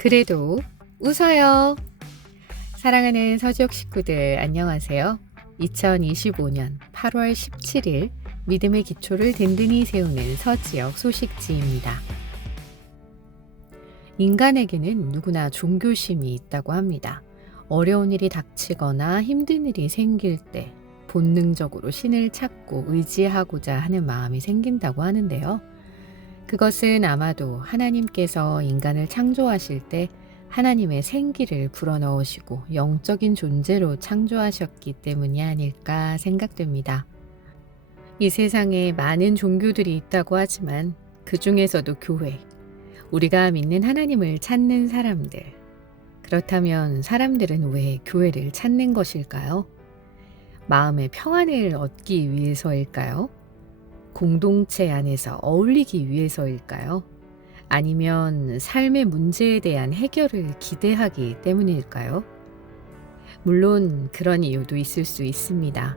그래도 웃어요. 사랑하는 서지역 식구들 안녕하세요. 2025년 8월 17일 믿음의 기초를 든든히 세우는 서지역 소식지입니다. 인간에게는 누구나 종교심이 있다고 합니다. 어려운 일이 닥치거나 힘든 일이 생길 때 본능적으로 신을 찾고 의지하고자 하는 마음이 생긴다고 하는데요. 그것은 아마도 하나님께서 인간을 창조하실 때 하나님의 생기를 불어넣으시고 영적인 존재로 창조하셨기 때문이 아닐까 생각됩니다. 이 세상에 많은 종교들이 있다고 하지만 그 중에서도 교회, 우리가 믿는 하나님을 찾는 사람들. 그렇다면 사람들은 왜 교회를 찾는 것일까요? 마음의 평안을 얻기 위해서일까요? 공동체 안에서 어울리기 위해서일까요? 아니면 삶의 문제에 대한 해결을 기대하기 때문일까요? 물론 그런 이유도 있을 수 있습니다.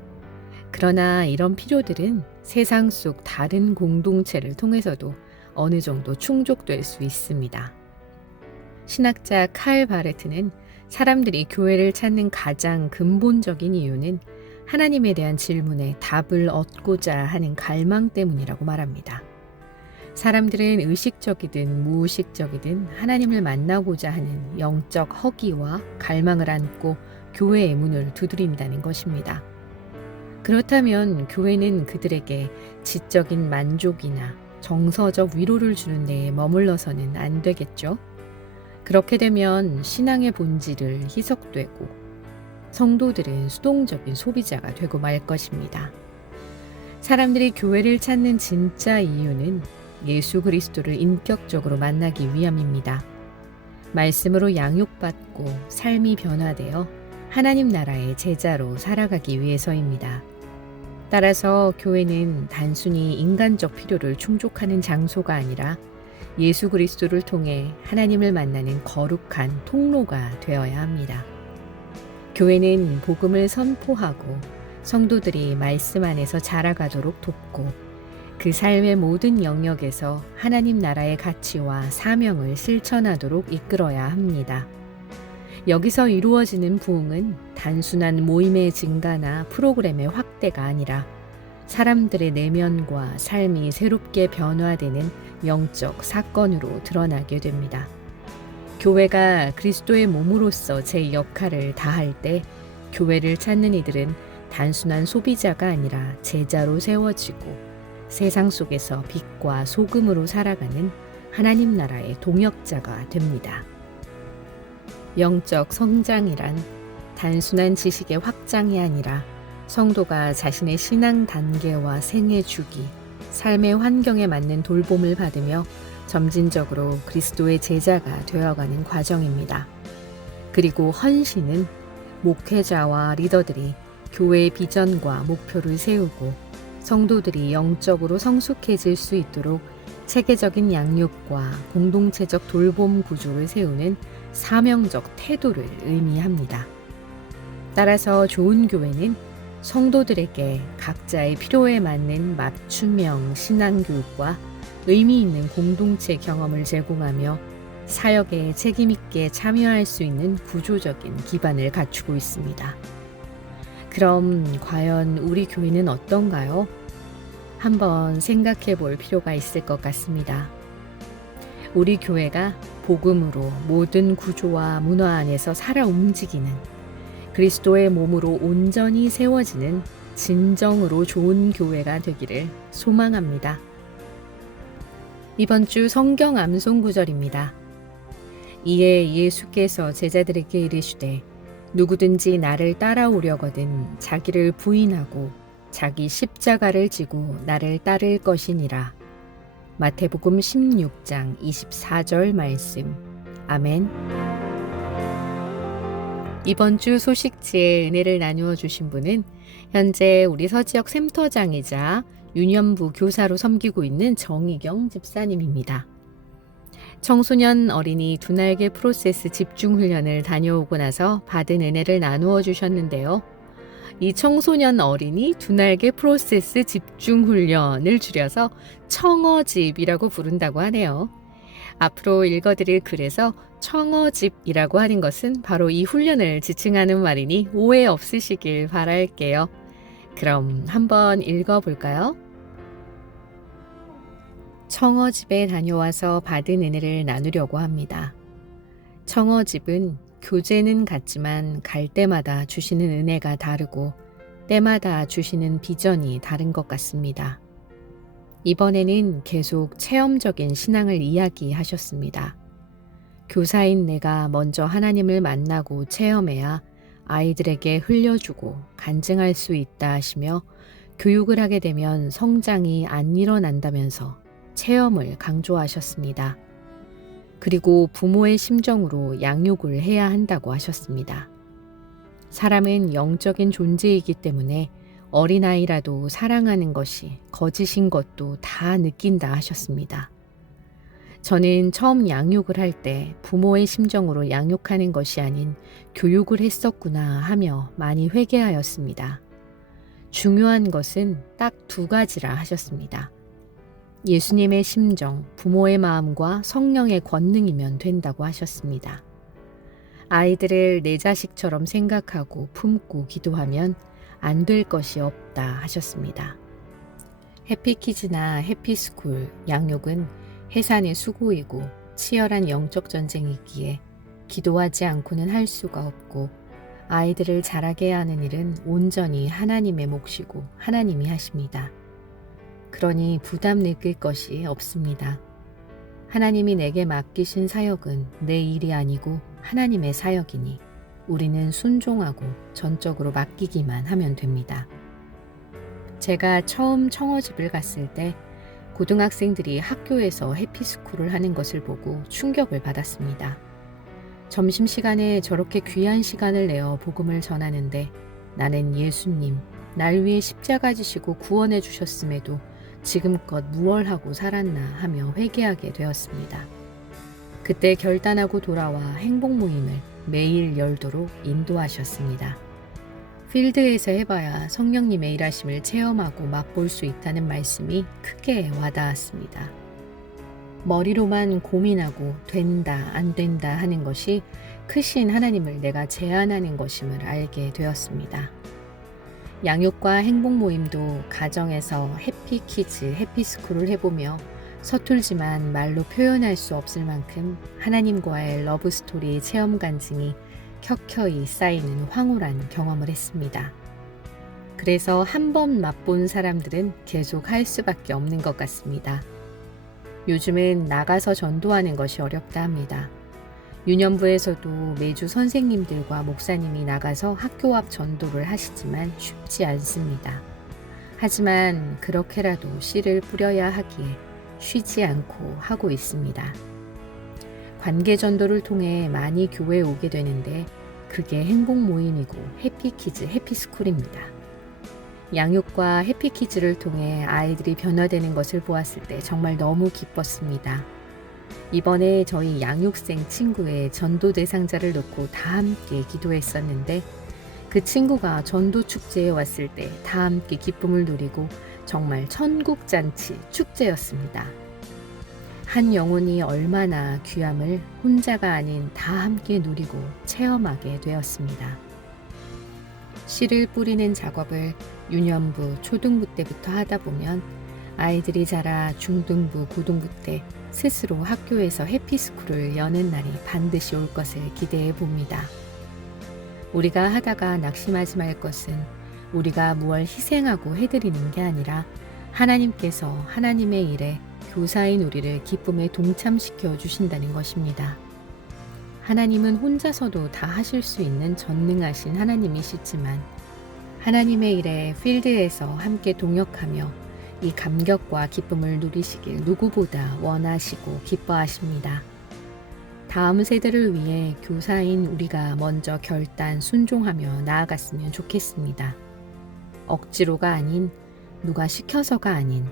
그러나 이런 필요들은 세상 속 다른 공동체를 통해서도 어느 정도 충족될 수 있습니다. 신학자 칼 바레트는 사람들이 교회를 찾는 가장 근본적인 이유는 하나님에 대한 질문에 답을 얻고자 하는 갈망 때문이라고 말합니다. 사람들은 의식적이든 무의식적이든 하나님을 만나고자 하는 영적 허기와 갈망을 안고 교회의 문을 두드린다는 것입니다. 그렇다면 교회는 그들에게 지적인 만족이나 정서적 위로를 주는 데에 머물러서는 안 되겠죠? 그렇게 되면 신앙의 본질을 희석되고 성도들은 수동적인 소비자가 되고 말 것입니다. 사람들이 교회를 찾는 진짜 이유는 예수 그리스도를 인격적으로 만나기 위함입니다. 말씀으로 양육받고 삶이 변화되어 하나님 나라의 제자로 살아가기 위해서입니다. 따라서 교회는 단순히 인간적 필요를 충족하는 장소가 아니라 예수 그리스도를 통해 하나님을 만나는 거룩한 통로가 되어야 합니다. 교회는 복음을 선포하고 성도들이 말씀 안에서 자라가도록 돕고 그 삶의 모든 영역에서 하나님 나라의 가치와 사명을 실천하도록 이끌어야 합니다. 여기서 이루어지는 부흥은 단순한 모임의 증가나 프로그램의 확대가 아니라 사람들의 내면과 삶이 새롭게 변화되는 영적 사건으로 드러나게 됩니다. 교회가 그리스도의 몸으로서 제 역할을 다할 때 교회를 찾는 이들은 단순한 소비자가 아니라 제자로 세워지고 세상 속에서 빛과 소금으로 살아가는 하나님 나라의 동역자가 됩니다. 영적 성장이란 단순한 지식의 확장이 아니라 성도가 자신의 신앙 단계와 생애 주기, 삶의 환경에 맞는 돌봄을 받으며 점진적으로 그리스도의 제자가 되어가는 과정입니다. 그리고 헌신은 목회자와 리더들이 교회의 비전과 목표를 세우고 성도들이 영적으로 성숙해질 수 있도록 체계적인 양육과 공동체적 돌봄 구조를 세우는 사명적 태도를 의미합니다. 따라서 좋은 교회는 성도들에게 각자의 필요에 맞는 맞춤형 신앙교육과 의미 있는 공동체 경험을 제공하며 사역에 책임 있게 참여할 수 있는 구조적인 기반을 갖추고 있습니다. 그럼 과연 우리 교회는 어떤가요? 한번 생각해 볼 필요가 있을 것 같습니다. 우리 교회가 복음으로 모든 구조와 문화 안에서 살아 움직이는 그리스도의 몸으로 온전히 세워지는 진정으로 좋은 교회가 되기를 소망합니다. 이번 주 성경 암송 구절입니다. 이에 예수께서 제자들에게 이르시되 누구든지 나를 따라오려거든 자기를 부인하고 자기 십자가를 지고 나를 따를 것이니라. 마태복음 16장 24절 말씀. 아멘. 이번 주 소식지에 은혜를 나누어 주신 분은 현재 우리 서지역 센터장이자 유년부 교사로 섬기고 있는 정희경 집사님입니다. 청소년 어린이 두 날개 프로세스 집중훈련을 다녀오고 나서 받은 은혜를 나누어 주셨는데요. 이 청소년 어린이 두 날개 프로세스 집중훈련을 줄여서 청어집이라고 부른다고 하네요. 앞으로 읽어드릴 글에서 청어집이라고 하는 것은 바로 이 훈련을 지칭하는 말이니 오해 없으시길 바랄게요. 그럼 한번 읽어볼까요? 청어집에 다녀와서 받은 은혜를 나누려고 합니다. 청어집은 교재는 같지만 갈 때마다 주시는 은혜가 다르고 때마다 주시는 비전이 다른 것 같습니다. 이번에는 계속 체험적인 신앙을 이야기하셨습니다. 교사인 내가 먼저 하나님을 만나고 체험해야 아이들에게 흘려주고 간증할 수 있다 하시며 교육을 하게 되면 성장이 안 일어난다면서 체험을 강조하셨습니다. 그리고 부모의 심정으로 양육을 해야 한다고 하셨습니다. 사람은 영적인 존재이기 때문에 어린아이라도 사랑하는 것이 거짓인 것도 다 느낀다 하셨습니다. 저는 처음 양육을 할 때 부모의 심정으로 양육하는 것이 아닌 교육을 했었구나 하며 많이 회개하였습니다. 중요한 것은 딱 두 가지라 하셨습니다. 예수님의 심정, 부모의 마음과 성령의 권능이면 된다고 하셨습니다. 아이들을 내 자식처럼 생각하고 품고 기도하면 안 될 것이 없다 하셨습니다. 해피키즈나 해피스쿨 양육은 해산의 수고이고 치열한 영적 전쟁이기에 기도하지 않고는 할 수가 없고 아이들을 자라게 하는 일은 온전히 하나님의 몫이고 하나님이 하십니다. 그러니 부담 느낄 것이 없습니다. 하나님이 내게 맡기신 사역은 내 일이 아니고 하나님의 사역이니 우리는 순종하고 전적으로 맡기기만 하면 됩니다. 제가 처음 청어집을 갔을 때 고등학생들이 학교에서 해피스쿨을 하는 것을 보고 충격을 받았습니다. 점심시간에 저렇게 귀한 시간을 내어 복음을 전하는데 나는 예수님, 날 위해 십자가 지시고 구원해 주셨음에도 지금껏 무얼 하고 살았나 하며 회개하게 되었습니다. 그때 결단하고 돌아와 행복 모임을 매일 열도록 인도하셨습니다. 필드에서 해봐야 성령님의 일하심을 체험하고 맛볼 수 있다는 말씀이 크게 와닿았습니다. 머리로만 고민하고 된다 안 된다 하는 것이 크신 하나님을 내가 제한하는 것임을 알게 되었습니다. 양육과 행복 모임도 가정에서 해피키즈, 해피스쿨을 해보며 서툴지만 말로 표현할 수 없을 만큼 하나님과의 러브스토리 체험 간증이 켜켜이 쌓이는 황홀한 경험을 했습니다. 그래서 한 번 맛본 사람들은 계속 할 수밖에 없는 것 같습니다. 요즘은 나가서 전도하는 것이 어렵다 합니다. 유년부에서도 매주 선생님들과 목사님이 나가서 학교 앞 전도를 하시지만 쉽지 않습니다. 하지만 그렇게라도 씨를 뿌려야 하기에 쉬지 않고 하고 있습니다. 관계 전도를 통해 많이 교회에 오게 되는데 그게 행복 모임이고 해피키즈, 해피스쿨입니다. 양육과 해피키즈를 통해 아이들이 변화되는 것을 보았을 때 정말 너무 기뻤습니다. 이번에 저희 양육생 친구의 전도 대상자를 놓고 다 함께 기도했었는데 그 친구가 전도 축제에 왔을 때 다 함께 기쁨을 누리고 정말 천국잔치 축제였습니다. 한 영혼이 얼마나 귀함을 혼자가 아닌 다 함께 누리고 체험하게 되었습니다. 씨를 뿌리는 작업을 유년부, 초등부 때부터 하다 보면 아이들이 자라 중등부, 고등부 때 스스로 학교에서 해피스쿨을 여는 날이 반드시 올 것을 기대해 봅니다. 우리가 하다가 낙심하지 말 것은 우리가 무얼 희생하고 해드리는 게 아니라 하나님께서 하나님의 일에 교사인 우리를 기쁨에 동참시켜 주신다는 것입니다. 하나님은 혼자서도 다 하실 수 있는 전능하신 하나님이시지만 하나님의 일에 필드에서 함께 동역하며 이 감격과 기쁨을 누리시길 누구보다 원하시고 기뻐하십니다. 다음 세대를 위해 교사인 우리가 먼저 결단, 순종하며 나아갔으면 좋겠습니다. 억지로가 아닌, 누가 시켜서가 아닌,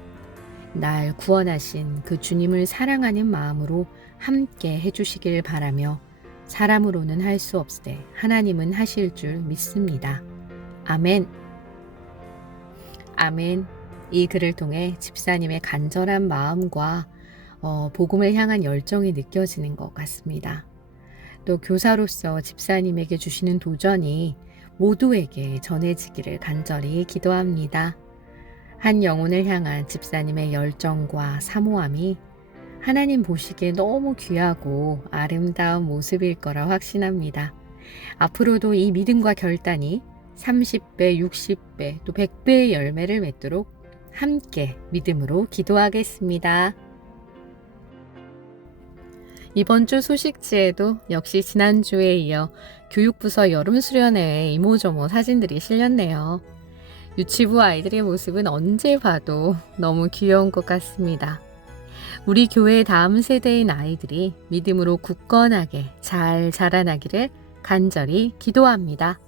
날 구원하신 그 주님을 사랑하는 마음으로 함께 해주시길 바라며 사람으로는 할 수 없으되 하나님은 하실 줄 믿습니다. 아멘. 아멘. 이 글을 통해 집사님의 간절한 마음과 복음을 향한 열정이 느껴지는 것 같습니다. 또 교사로서 집사님에게 주시는 도전이 모두에게 전해지기를 간절히 기도합니다. 한 영혼을 향한 집사님의 열정과 사모함이 하나님 보시기에 너무 귀하고 아름다운 모습일 거라 확신합니다. 앞으로도 이 믿음과 결단이 30배, 60배, 또 100배의 열매를 맺도록 함께 믿음으로 기도하겠습니다. 이번 주 소식지에도 역시 지난주에 이어 교육부서 여름수련회의 이모저모 사진들이 실렸네요. 유치부 아이들의 모습은 언제 봐도 너무 귀여운 것 같습니다. 우리 교회의 다음 세대인 아이들이 믿음으로 굳건하게 잘 자라나기를 간절히 기도합니다.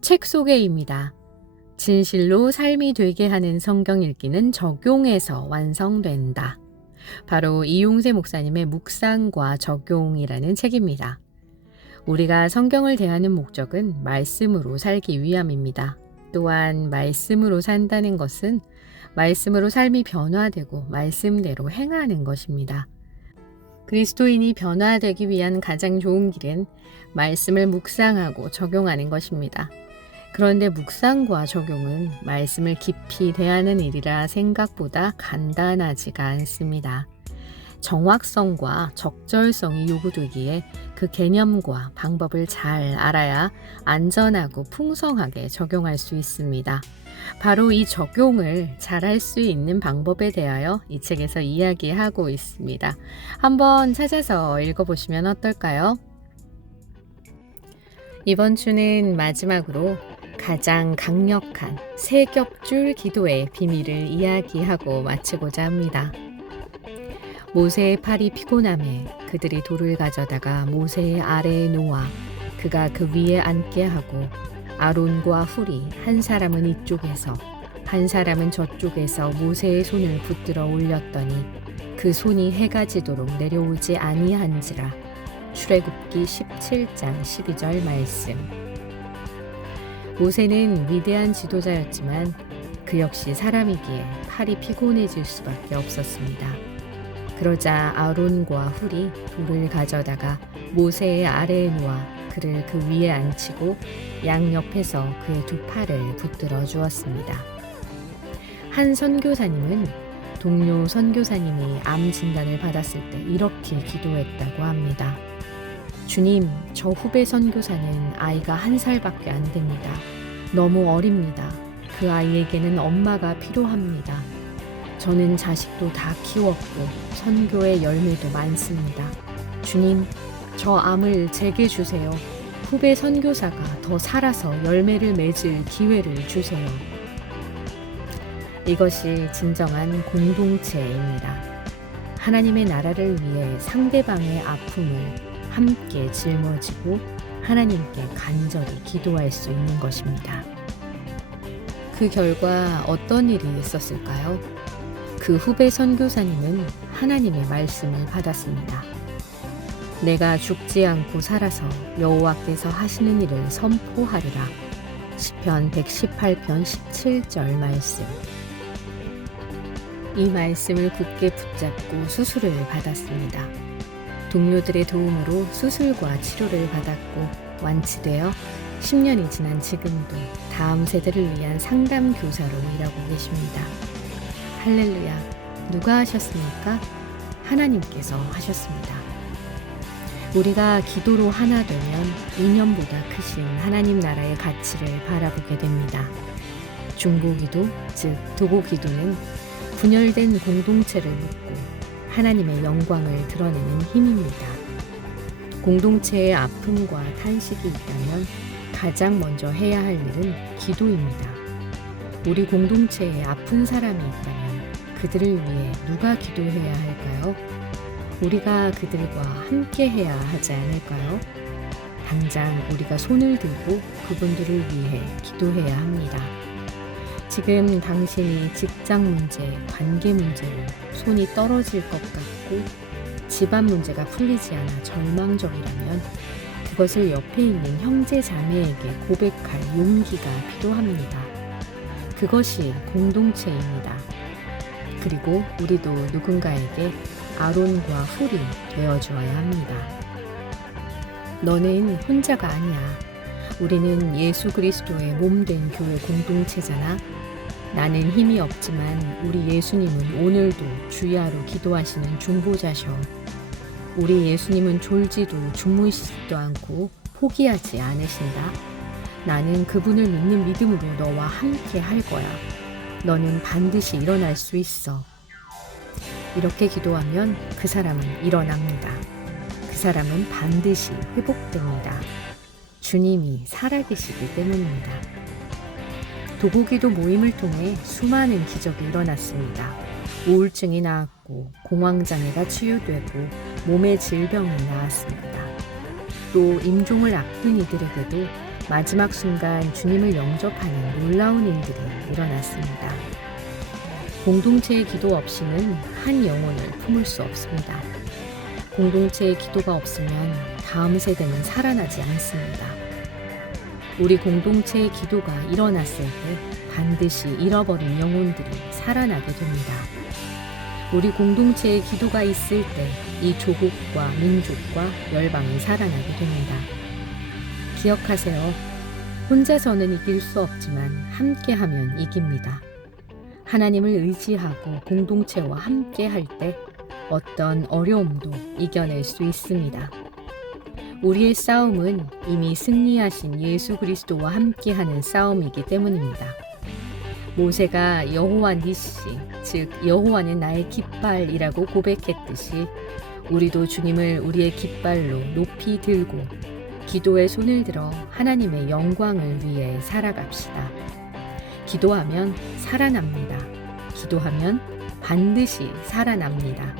책 소개입니다. 진실로 삶이 되게 하는 성경 읽기는 적용해서 완성된다. 바로 이용세 목사님의 묵상과 적용이라는 책입니다. 우리가 성경을 대하는 목적은 말씀으로 살기 위함입니다. 또한 말씀으로 산다는 것은 말씀으로 삶이 변화되고 말씀대로 행하는 것입니다. 그리스도인이 변화되기 위한 가장 좋은 길은 말씀을 묵상하고 적용하는 것입니다. 그런데 묵상과 적용은 말씀을 깊이 대하는 일이라 생각보다 간단하지가 않습니다. 정확성과 적절성이 요구되기에 그 개념과 방법을 잘 알아야 안전하고 풍성하게 적용할 수 있습니다. 바로 이 적용을 잘할 수 있는 방법에 대하여 이 책에서 이야기하고 있습니다. 한번 찾아서 읽어보시면 어떨까요? 이번 주는 마지막으로 가장 강력한 세 겹줄 기도의 비밀을 이야기하고 마치고자 합니다. 모세의 팔이 피곤함에 그들이 돌을 가져다가 모세의 아래에 놓아 그가 그 위에 앉게 하고 아론과 훌이 한 사람은 이쪽에서 한 사람은 저쪽에서 모세의 손을 붙들어 올렸더니 그 손이 해가 지도록 내려오지 아니한지라. 출애굽기 17장 12절 말씀. 모세는 위대한 지도자였지만 그 역시 사람이기에 팔이 피곤해질 수밖에 없었습니다. 그러자 아론과 훌이 돌을 가져다가 모세의 아래에 놓아 그를 그 위에 앉히고 양옆에서 그의 두 팔을 붙들어 주었습니다. 한 선교사님은 동료 선교사님이 암 진단을 받았을 때 이렇게 기도했다고 합니다. 주님, 저 후배 선교사는 아이가 1살밖에 안 됩니다. 너무 어립니다. 그 아이에게는 엄마가 필요합니다. 저는 자식도 다 키웠고 선교의 열매도 많습니다. 주님, 저 암을 제게 주세요. 후배 선교사가 더 살아서 열매를 맺을 기회를 주세요. 이것이 진정한 공동체입니다. 하나님의 나라를 위해 상대방의 아픔을 함께 짊어지고 하나님께 간절히 기도할 수 있는 것입니다. 그 결과 어떤 일이 있었을까요? 그 후배 선교사님은 하나님의 말씀을 받았습니다. 내가 죽지 않고 살아서 여호와께서 하시는 일을 선포하리라. 시편 118편 17절 말씀. 이 말씀을 굳게 붙잡고 수술을 받았습니다. 동료들의 도움으로 수술과 치료를 받았고 완치되어 10년이 지난 지금도 다음 세대를 위한 상담 교사로 일하고 계십니다. 할렐루야. 누가 하셨습니까? 하나님께서 하셨습니다. 우리가 기도로 하나 되면 이념보다 크신 하나님 나라의 가치를 바라보게 됩니다. 중보기도, 즉 도고기도는 분열된 공동체를 묶고 하나님의 영광을 드러내는 힘입니다. 공동체의 아픔과 탄식이 있다면 가장 먼저 해야 할 일은 기도입니다. 우리 공동체에 아픈 사람이 있다면 그들을 위해 누가 기도해야 할까요? 우리가 그들과 함께 해야 하지 않을까요? 당장 우리가 손을 들고 그분들을 위해 기도해야 합니다. 지금 당신이 직장 문제, 관계 문제로 손이 떨어질 것 같고 집안 문제가 풀리지 않아 절망적이라면 그것을 옆에 있는 형제 자매에게 고백할 용기가 필요합니다. 그것이 공동체입니다. 그리고 우리도 누군가에게 아론과 훌이 되어주어야 합니다. 너는 혼자가 아니야. 우리는 예수 그리스도의 몸된 교회 공동체잖아. 나는 힘이 없지만 우리 예수님은 오늘도 주야로 기도하시는 중보자셔. 우리 예수님은 졸지도 주무시지도 않고 포기하지 않으신다. 나는 그분을 믿는 믿음으로 너와 함께 할 거야. 너는 반드시 일어날 수 있어. 이렇게 기도하면 그 사람은 일어납니다. 그 사람은 반드시 회복됩니다. 주님이 살아계시기 때문입니다. 도구기도 모임을 통해 수많은 기적이 일어났습니다. 우울증이 나았고 공황장애가 치유되고 몸의 질병이 나았습니다. 또 임종을 앞둔 이들에게도 마지막 순간 주님을 영접하는 놀라운 일들이 일어났습니다. 공동체의 기도 없이는 한 영혼을 품을 수 없습니다. 공동체의 기도가 없으면 다음 세대는 살아나지 않습니다. 우리 공동체의 기도가 일어났을 때 반드시 잃어버린 영혼들이 살아나게 됩니다. 우리 공동체의 기도가 있을 때 이 조국과 민족과 열방이 살아나게 됩니다. 기억하세요. 혼자서는 이길 수 없지만 함께하면 이깁니다. 하나님을 의지하고 공동체와 함께 할 때 어떤 어려움도 이겨낼 수 있습니다. 우리의 싸움은 이미 승리하신 예수 그리스도와 함께하는 싸움이기 때문입니다. 모세가 여호와 니시, 즉 여호와는 나의 깃발이라고 고백했듯이 우리도 주님을 우리의 깃발로 높이 들고 기도의 손을 들어 하나님의 영광을 위해 살아갑시다. 기도하면 살아납니다. 기도하면 반드시 살아납니다.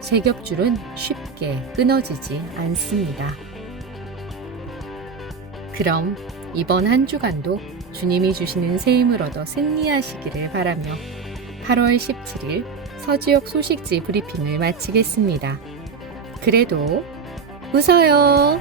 세겹줄은 쉽게 끊어지지 않습니다. 그럼 이번 한 주간도 주님이 주시는 새 힘을 얻어 승리하시기를 바라며 8월 17일 서지역 소식지 브리핑을 마치겠습니다. 그래도 웃어요.